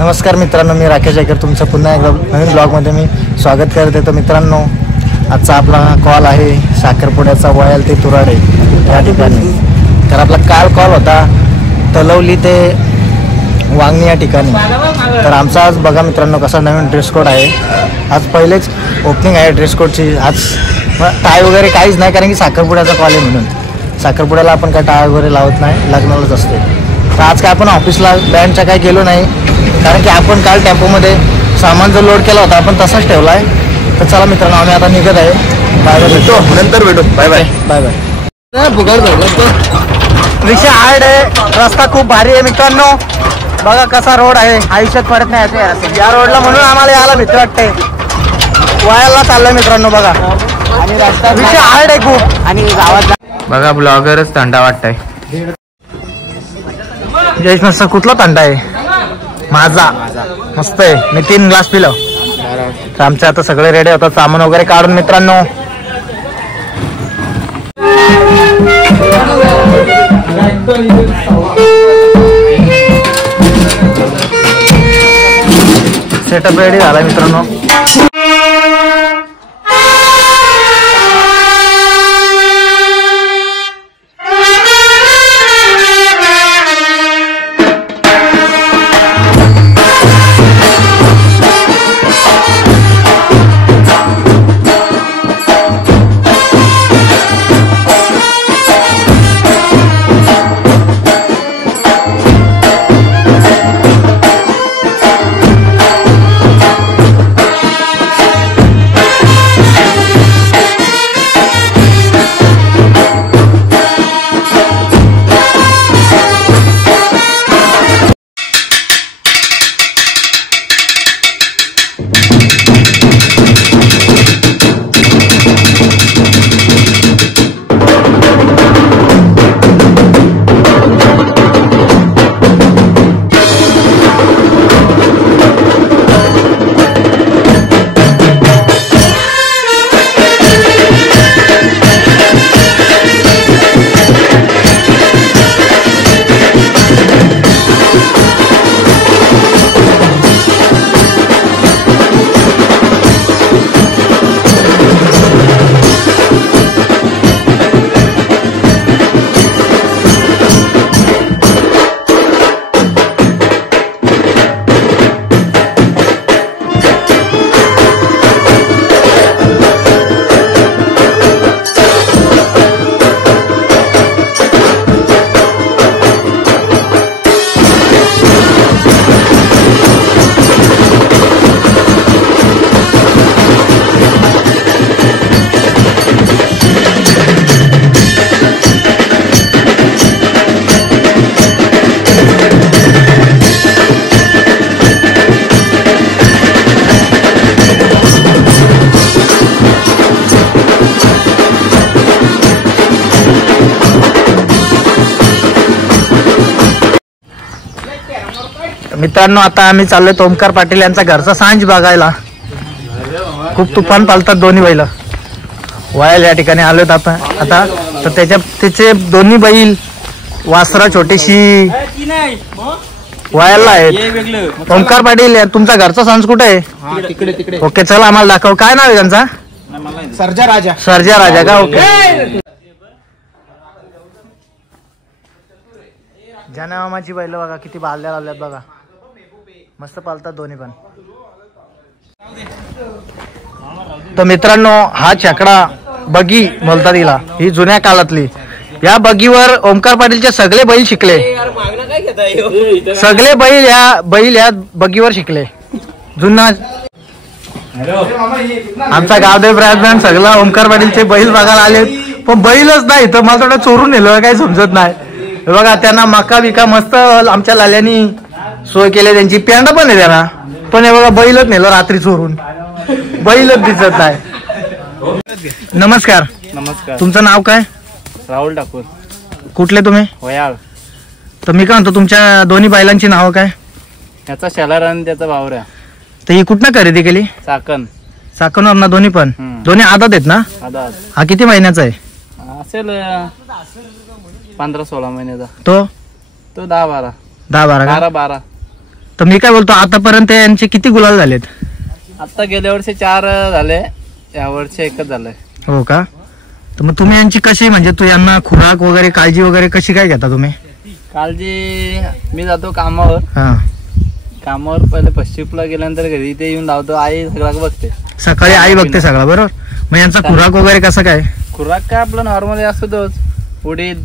नमस्कार मित्रांनो, मी राकेश आयकर तुमचं पुन्हा एकदा नवीन ब्लॉगमध्ये मी स्वागत करते. तर मित्रांनो, आजचा आपला कॉल आहे साखरपुड्याचा वयाल ते तुराडे या ठिकाणी. तर आपला काल कॉल होता तलवली ते वांगणी या ठिकाणी. तर आमचा आज बघा मित्रांनो कसा नवीन ड्रेस कोड आहे. आज पहिलेच ओपनिंग आहे ड्रेस कोडची. आज टाय वगैरे काहीच नाही, कारण की साखरपुड्याचा कॉल आहे म्हणून. साखरपुड्याला आपण काय टाय वगैरे लावत नाही, लग्नालाच असते. तर आज काय आपण ऑफिसला बँडच्या काय गेलो नाही, कारण की आपण काल टेम्पोमध्ये सामान जो लोड केला होता आपण तसाच ठेवला आहे. तर चला मित्रांनो, आम्ही आता निघत आहे. बाय बाय, भेटतो नंतर भेटू. Bye bye bye bye. विषय हार्ड आहे, रस्ता खूप भारी आहे मित्रांनो. बघा कसा रोड आहे, आयुष्यात पडत नाही असे या रोडला, म्हणून आम्हाला यायला भीती वाटते. वायाला चाललंय मित्रांनो बघा, आणि रस्ता विषय हार्ड आहे खूप. आणि गावात बघा ब्लॉगरच थंडा वाटतंय. जयेश मस्त कुठला थंडा आहे? माझा मस्त आहे. मी 3 ग्लास पिलो. तर आमचे आता सगळे रेडी होतात सामान वगैरे काढून मित्रांनो. सेटअप रेडी झाला मित्रांनो. मित्रांनो, आता आम्ही चाललोय ओमकार पाटील यांचा घरचा सांज बघायला. खूप तुफान पालतात दोन्ही बैल. वायल या ठिकाणी आलोत आता. तर त्याचे दोन्ही बैल वासरा छोटीशी वायलला आहेत. ओमकार पाटील तुमचा घरचा सांज कुठे आहे? ओके, चला आम्हाला दाखव. काय नाव आहे त्यांचा? सर्जा राजा. सर्जा राजा का? ओके. जाना मामाची बैल बघा किती बालल्या लावल्यात बघा. मस्त पालतात दोन्ही पण. तर मित्रांनो, हा छकडा बगी बोलतात हिला, ही जुन्या काळातली. या बगीवर ओमकार पाटीलचे सगळे बैल शिकले. सगळे बैल या बगीवर शिकले. जुना आमचा गावदेव ब्रँड सगळा ओमकार पाटीलचे बैल बघायला आले, पण बैलच नाही तर मला थोडं चोरून नेलं, काही समजत नाही. बघा त्यांना मका बिका मस्त आमच्या लाल्यांनी सोय केली. त्यांची पेंड पण आहे त्यांना, पण हे बघा बैलच नेलं रात्री चोरून. बैलच दिसत नाही. नमस्कार. नमस्कार. तुमचं नाव काय? राहुल ठाकूर. कुठले तुम्ही? वयाळ. तर मी काय म्हणतो, तुमच्या दोन्ही बैलांची नावं काय? त्याचा शेलार आणि त्याचा बावऱ्या. तर ही कुठनं खरेदी केली? चाकण. चाकणवर ना दोन्ही पण? दोन्ही आदत आहेत ना? आदत. हा किती महिन्याचा आहे? असेल 15-16 महिन्याचा. तो 10-12. 10-12 12. तर मी काय बोलतो, आतापर्यंत यांचे किती गुलाल झालेत? आता गेल्या वर्षी 4 झाले, या वर्षी 1च झालंय. हो का? तर मग तुम्ही यांची कशी, म्हणजे तू यांना खुराक वगैरे काळजी वगैरे कशी काय घेता तुम्ही? काळजी मी जातो कामावर. हा, कामावर पहिले पश्चिमला गेल्यानंतर घरी इथे येऊन लावतो. आई सगळं बघते. सकाळी आई बघते सगळं, बरोबर. मग यांचा खुराक वगैरे कसा काय? खुराक काय आपलं नॉर्मली असतो तोच, उडीद,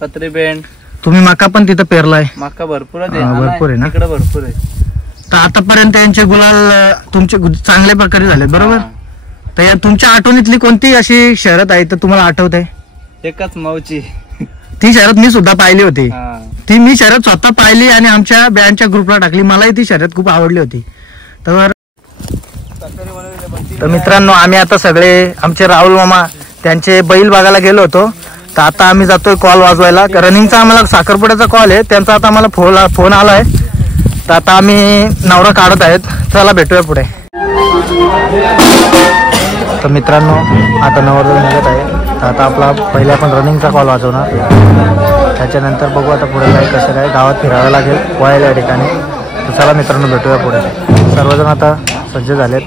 पत्री बेंड. तुम्ही मका पण तिथं पेरलाय? मका भरपूर आहे. भरपूर आहे ना? तिकडे भरपूर आहे. तर आतापर्यंत यांचे गुलाल तुमचे चांगल्या प्रकारे झाले, बरोबर. तर या तुमच्या आठवणीतली कोणती अशी शर्यत आहे तर तुम्हाला आठवत आहे? एकच मौची. ती शर्यत मी सुद्धा पाहिली होती. हा. ती मी शर्यत स्वतः पाहिली आणि आमच्या बँडच्या ग्रुपला टाकली. मलाही ती शर्यत खूप आवडली होती. तर मित्रांनो, आम्ही आता सगळे आमचे राहुल मामा त्यांचे बैल बघायला गेलो होतो. तर आता आम्ही जातोय कॉल वाजवायला. रनिंगचा आम्हाला साखरपुड्याचा कॉल आहे, त्यांचा आता आम्हाला फोन आलाय. तर आता आम्ही नवरा काढत आहेत. चला भेटूया पुढे. तर मित्रांनो, आता नवरा निघत आहे. तर आता आपला पहिले आपण रनिंगचा कॉल वाजवणार, त्याच्यानंतर बघू आता पुढे काय कसं काय. गावात फिरावं लागेल वायल या ठिकाणी. तर चला मित्रांनो, भेटूया पुढे. सर्वजण आता सज्ज झालेत.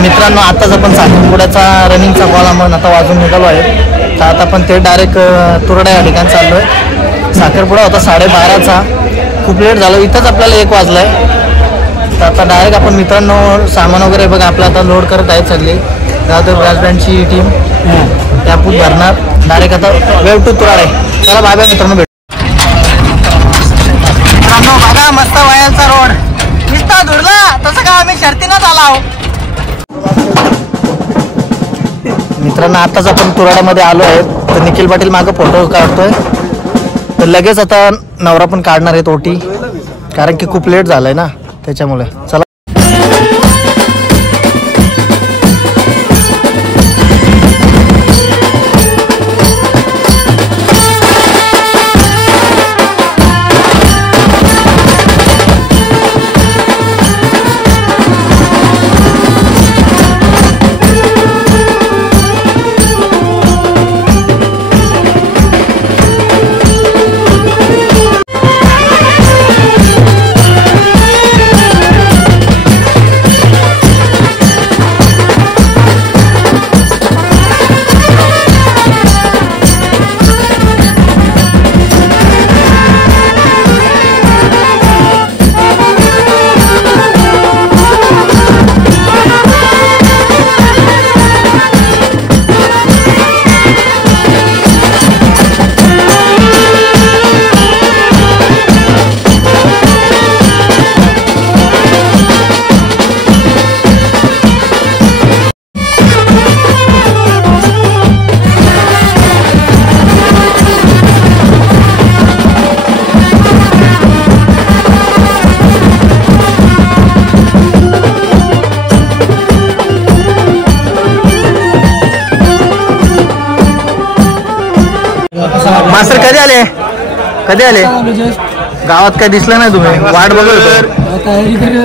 मित्रांनो, आताच आपण साखरपुड्याचा रनिंगचा कॉल आपण आता वाजून निघालो आहे. तर आता आपण ते डायरेक्ट तुरडा या ठिकाणी चाललो आहे. साखरपुडा होता 12:30चा, खूप लेट झालं. इथंच आपल्याला 1 वाजलाय. तर आता डायरेक्ट आपण मित्रांनो सामान वगैरे बघा आपलं आता लोड करत आहे. चालली गावदेव ब्रास बँडची टीम त्या पूत भरणार डायरेक्ट. आता वेव टू तुराडे. चला बाय बाय मित्रांनो, भेटू. मित्रांनो बघा मस्त वयाचा रोड नुसता धुरला तसं का आम्ही शर्तीनच आला आहो. मित्रांनो, आताच आपण तुराड्यामध्ये आलो आहे. तर निखिल पाटील मागं फोटो काढतोय. तर लगेच आता नवरा पण काढणार आहेत ओटी, कारण की खूप लेट झालंय ना त्याच्यामुळे. चला. मास्तर कधी आले गावात काय दिसलं नाही तुम्ही वाट बघत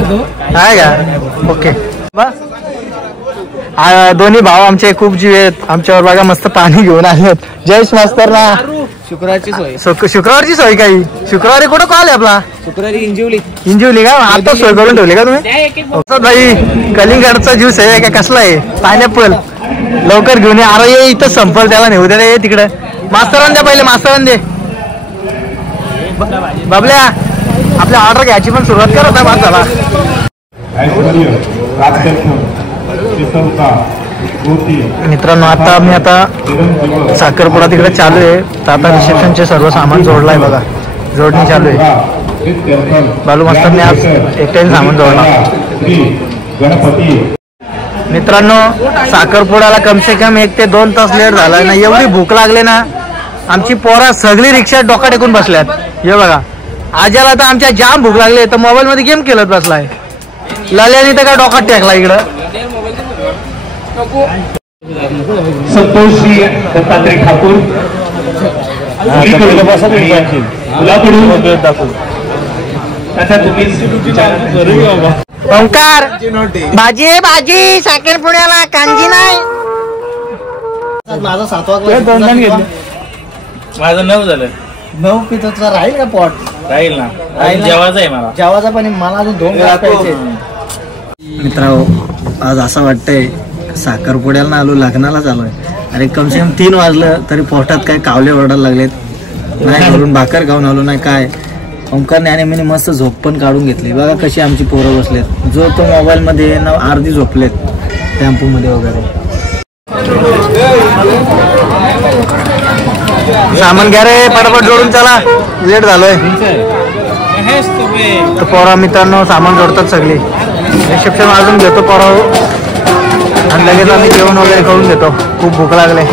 होतो आहे का ओके दोन्ही भाऊ आमचे खूप जीव आहेत आमच्यावर बघा मस्त पाणी घेऊन आलेत जयेश मास्तर ना शुक्रवारची सोय शुक्रवारची सोय काही शुक्रवारी कुठं कॉल आहे आपला शुक्रवारी इंजिवली का आता सोय करून ठेवली का तुम्ही भाई कलिंगडचा ज्यूस आहे का कसला आहे पायनॅपल लवकर घेऊन ये अरे ये इथं संपल त्याला नेऊ दे रे तिकडे मास्तरांना द्या पहिले मास्तरांना दे बाबल्या आपल्या ऑर्डर घ्यायची पण सुरुवात करत आहे माणसाला मित्रांनो आता मी साखरपुडा तिकडे चालू आहे तर आता रिसेप्शनचे सर्व सामान जोडलाय बघा जोडणी चालू आहे बालू मास्तरने आज एकट्याने सामान जोडला मित्रांनो साखरपुड्याला कम से कम 1 ते 2 तास लेट झालाय ना एवढी भूक लागली ना आमची पोरा सगळी रिक्षा डोका टेकून बसल्यात हे बघा आज्याला तर आमच्या जाम भूक लागली तर मोबाईल मध्ये गेम खेळत बसलाय लाल्याने तर काय डोकात टेकला इकडं संतोषजी दत्तात्रय ठाकूर ओंकार भाजी साखरपुड्याला कांजी नाही माझा 7 वाजता माझं 9 झालं 9 पितोचा राहील का पॉट राहील ना जेवायचं आहे मला जेवायचा पण मला अजून 2 ग्लास प्यायचे मित्रांनो आज असं वाटतंय साखरपुड्याला ना आलो लग्नालाच आलोय अरे कम से कम 3 वाजलं तरी पोटात काय कावले ओरडायला लागलेत नाही घरून भाकर खाऊन आलो नाही काय ओंकारने आणि मी मस्त झोप पण काढून घेतली बघा कशी आमची पोरं बसलेत जो तो मोबाईल मध्ये ना अर्धी झोपलेत टेम्पो मध्ये वगैरे सामान घ्या रे पटापट जोडून चला लेट झालोय तर पोरा मित्रांनो सामान जोडतात सगळी रिसेप्शन अजून घेतो पोरा आणि लगेच आम्ही जेवण वगैरे करून देतो खूप भूक लागले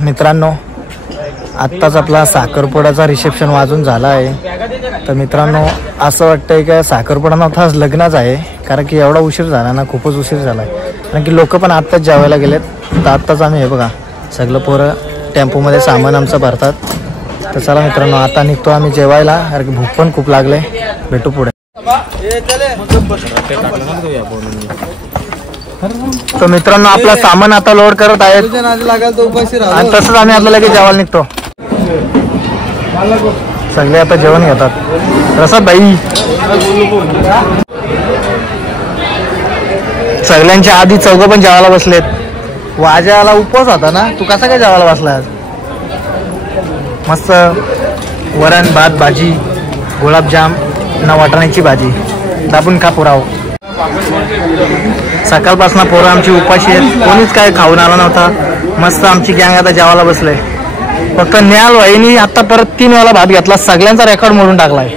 मित्रांनो, आत्ताच आपला साखरपुड्याचा रिसेप्शन वाजून झाला आहे. तर मित्रांनो, असं वाटतंय की साखरपुडा नव्हता, आज लग्नच आहे. कारण की एवढा उशीर झाला ना, खूपच उशीर झाला आहे. कारण की लोक पण आत्ताच जेवायला गेलेत. तर आत्ताच आम्ही हे बघा सगळं पोरं टेम्पोमध्ये सामान आमचं भरतात. तर चला मित्रांनो, आता निघतो आम्ही जेवायला, कारण की भूक पण खूप लागले. भेटू पुढे. तर मित्रांनो, आपलं सामान आता लोड करत आहेत आणि तसंच आम्ही आता लगेच जेवायला निघतो. सगळे आता जेवण घेतात. प्रसाद भाई, सगळ्यांच्या आधी चौघं पण जेवायला बसलेत. वाजाला उपवास होता ना, तू कसा काय जेवायला बसला? मस्त वरण भात भाजी, गुलाबजाम ना वाटाण्याची भाजी, दाबून खा पुराव. सकाळपासून पोरं आमची उपाशी आहेत, कोणीच काय खाऊन आला नव्हता. मस्त आमची गँग आता जेवायला बसले. फक्त न्याल वाहिनी आता परत 3 वेळा भात घेतला, सगळ्यांचा रेकॉर्ड मोडून टाकलाय.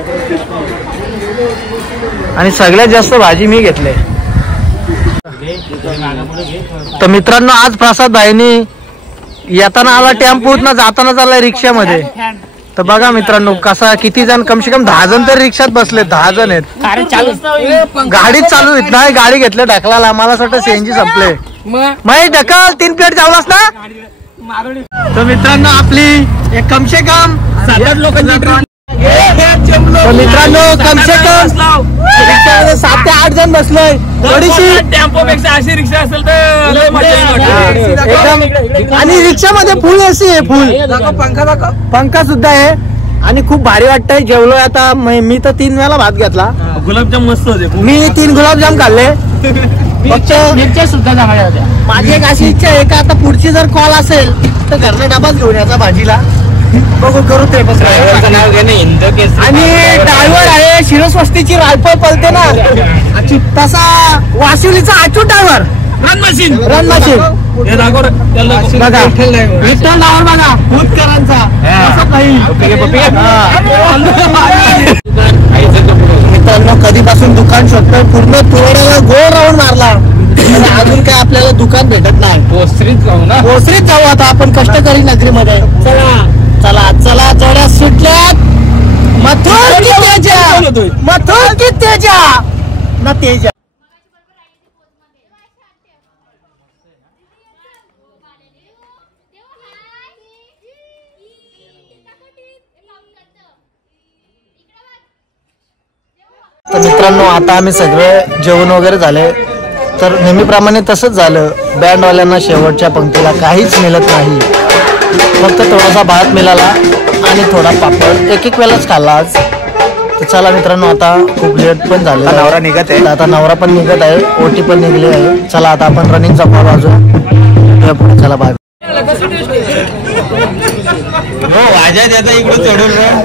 आणि सगळ्यात जास्त भाजी मी घेतले. तर मित्रांनो, आज प्रसाद भाईनी येताना आला टेम्पोत ना, जाताना चाललाय रिक्षामध्ये. तर बघा मित्रांनो, कसा किती जण, कमसे कम 10 जण तरी रिक्षात बसले. 10 जण आहेत. गाडीच चालू आहेत ना, गाडी घेतलं ढकलाला. मला असं वाटतं सीएनजी संपले. मग ढकल 3 प्लेट जेवलास ना. तर मित्रांनो, आपली एक कमसे कम 7 लोकांची. मित्रांनो, कमसे कम रिक्षामध्ये 7 ते 8 जण बसलोय. थोडीशी टेम्पोपेक्षा अशी रिक्षा असेल तर एकदम. आणि रिक्षामध्ये फुल एसी आहे, फुल पंखा सुद्धा आहे. आणि खूप भारी वाटतंय. जेवलोय आता मी तर 3 वेळा भात घेतला. गुलाबजाम मस्त होते. मी 3 गुलाबजाम खाल्ले. फक्त सुद्धा चांगल्या होत्या. माझी एक अशी इच्छा आहे का आता पुढची जर कॉल असेल तर घरचा डबाच घेऊन याचा भाजीला. बघू करू ते. आणि ड्रायव्हर आहे शिरस्वस्तीची रायफल पलते ना, तसा वाशिवलीचा अचूक ड्रायव्हर. रन मशीन बघा, विठ्ठल नावर बघा, भूतकरांचा. मित्रांनो, कधीपासून दुकान शोधतोय, पूर्ण तोड्याला गोल राऊंड मारला. अजून काय आपल्याला दुकान भेटत नाही. ओसरीत जाऊ आता आपण, कष्टकरी नगरीमध्ये. चला चला, जोड्या सुटल्यात. मथुर की तेजा ना तेजा. तर मित्रांनो, आता आम्ही सगळे जेवण वगैरे झाले. तर नेहमीप्रमाणे तसंच झालं. बँडवाल्यांना शेवटच्या पंक्तीला काहीच मिळत नाही. फक्त थोडासा भात मिळाला आणि थोडा पापड. एक वेळाच खाल्ला आज. तर चला मित्रांनो, आता खूप लेट पण झाले. नवरा निघत आहे. आता नवरा पण निघत आहे, ओटी पण निघली आहे. चला आता आपण रनिंगचा कॉल वाजू. चला बाय.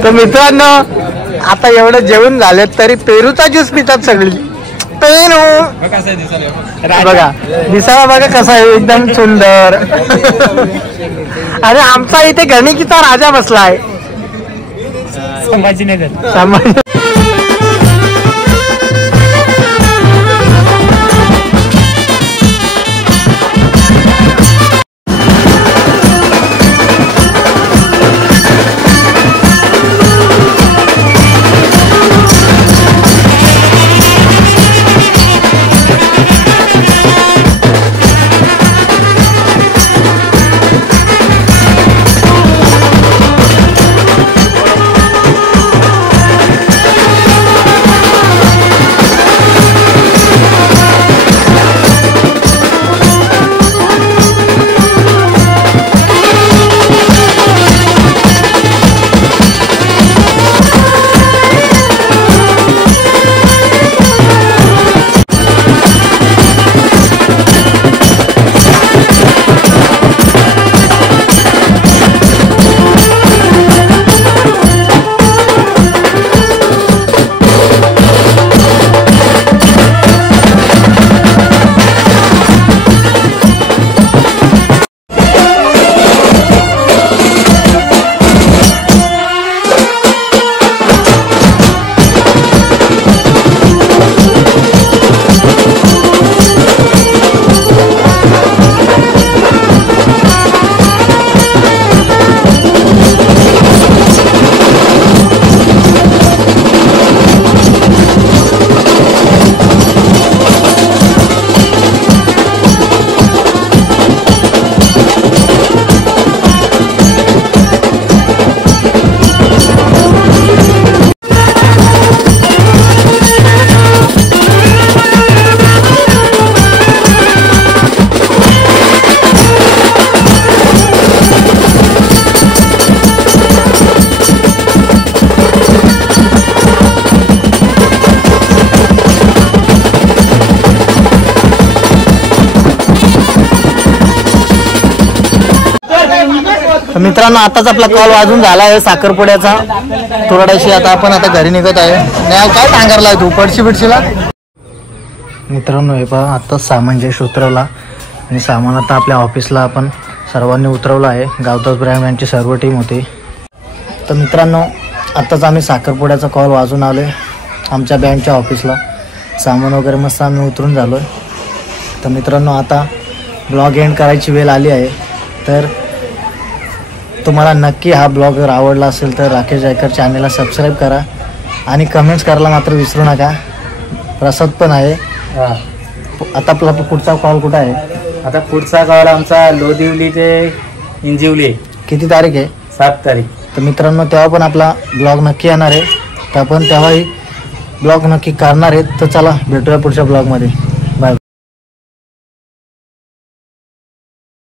तर मित्रांनो, आता एवढं जेवण झालं तरी पेरूचा ज्यूस पितात सगळी. पेरू बघा, दिसायला बघा कसा आहे, एकदम सुंदर. अरे आमचा इथे गणिकीचा राजा बसलाय. संभाजीनगर. तर मित्रांनो आताच आपला कॉल वाजून झाला आहे साखरपुड्याचा तुराड्याशी. आता आपण घरी निघत आहे. नाही काय सांगायला तू पडशी बिडशीला. मित्रांनो हे पहा आत्ताच सामान जयेश उतरवला आणि सामान आता आपल्या ऑफिसला आपण सर्वांनी उतरवलं आहे. गावताच ब्रँड यांची सर्व टीम होती. तर मित्रांनो आत्ताच आम्ही साखरपुड्याचा कॉल वाजून आलो आहे आमच्या बँडच्या ऑफिसला. सामान वगैरे मस्त आम्ही उतरून झालो आहे. तर मित्रांनो आता ब्लॉग एंड करायची वेळ आली आहे. तर तुम्हाला नक्की हा ब्लॉग जर आवडला असेल तर राकेश जायकर चॅनलला सबस्क्राईब करा आणि कमेंट्स करायला मात्र विसरू नका. प्रसाद पण आहे. आता आपला पुढचा कॉल कुठं आहे? आता पुढचा कॉल आमचा लोदिवली ते इंजिवली. किती तारीख आहे? 7 तारीख. तर मित्रांनो तेव्हा पण आपला ब्लॉग नक्की येणार आहे. तर आपण तेव्हाही ब्लॉग नक्की करणार आहेत. तर चला भेटूया पुढच्या ब्लॉगमध्ये.